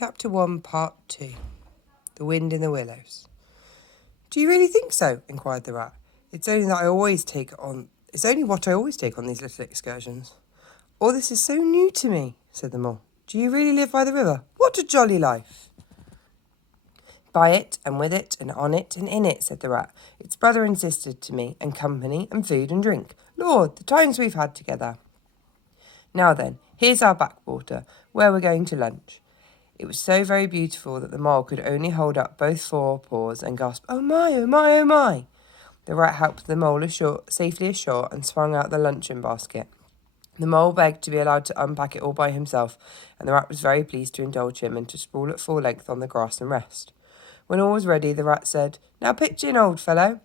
Chapter 1, Part 2. The Wind in the Willows. "Do you really think so?" inquired the rat. It's only what I always take on these little excursions." "All this is so new to me," said the mole. "Do you really live by the river? What a jolly life!" "By it, and with it, and on it, and in it," said the rat. "It's brother and sister to me, and company, and food, and drink. Lord, the times we've had together! Now then, here's our backwater, where we're going to lunch." It was so very beautiful that the mole could only hold up both forepaws and gasp, "Oh my, oh my, oh my!" The rat helped the mole safely ashore and swung out the luncheon basket. The mole begged to be allowed to unpack it all by himself, and the rat was very pleased to indulge him and to sprawl at full length on the grass and rest. When all was ready, the rat said, "Now pitch in, old fellow."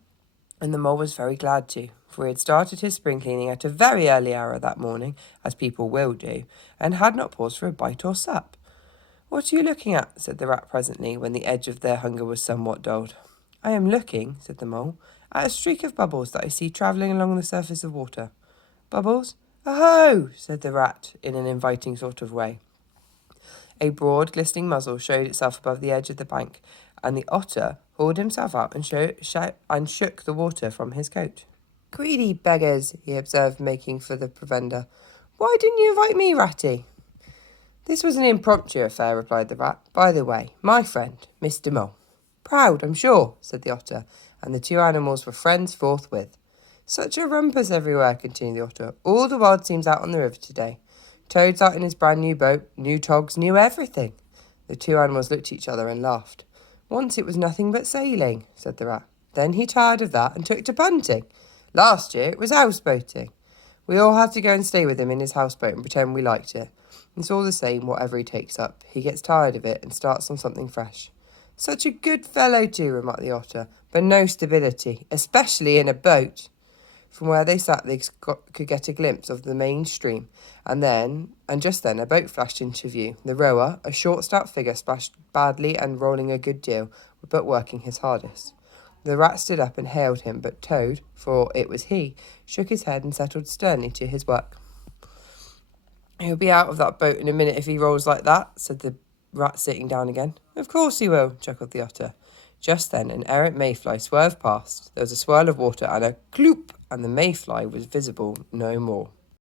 And the mole was very glad to, for he had started his spring cleaning at a very early hour that morning, as people will do, and had not paused for a bite or sup. "What are you looking at?" said the rat presently, when the edge of their hunger was somewhat dulled. "I am looking," said the mole, "at a streak of bubbles that I see travelling along the surface of water." "Bubbles? Oh!" said the rat, in an inviting sort of way. A broad, glistening muzzle showed itself above the edge of the bank, and the otter hauled himself out and shook the water from his coat. "Greedy beggars," he observed, making for the provender. "Why didn't you invite me, Ratty?" "This was an impromptu affair," replied the rat. "By the way, my friend, Mr. Mole." "Proud, I'm sure," said the otter, and the two animals were friends forthwith. "Such a rumpus everywhere," continued the otter. "All the world seems out on the river today. Toad's out in his brand new boat, new togs, new everything." The two animals looked at each other and laughed. "Once it was nothing but sailing," said the rat. "Then he tired of that and took to punting. Last year it was houseboating. We all have to go and stay with him in his houseboat and pretend we liked it. It's all the same, whatever he takes up. He gets tired of it and starts on something fresh." "Such a good fellow too," remarked the otter, "but no stability, especially in a boat." From where they sat they could get a glimpse of the main stream, and just then a boat flashed into view. The rower, a short, stout figure, splashed badly and rolling a good deal, but working his hardest. The rat stood up and hailed him, but Toad, for it was he, shook his head and settled sternly to his work. "He'll be out of that boat in a minute if he rolls like that," said the rat, sitting down again. "Of course he will," chuckled the otter. Just then an errant mayfly swerved past. There was a swirl of water and a kloop, and the mayfly was visible no more.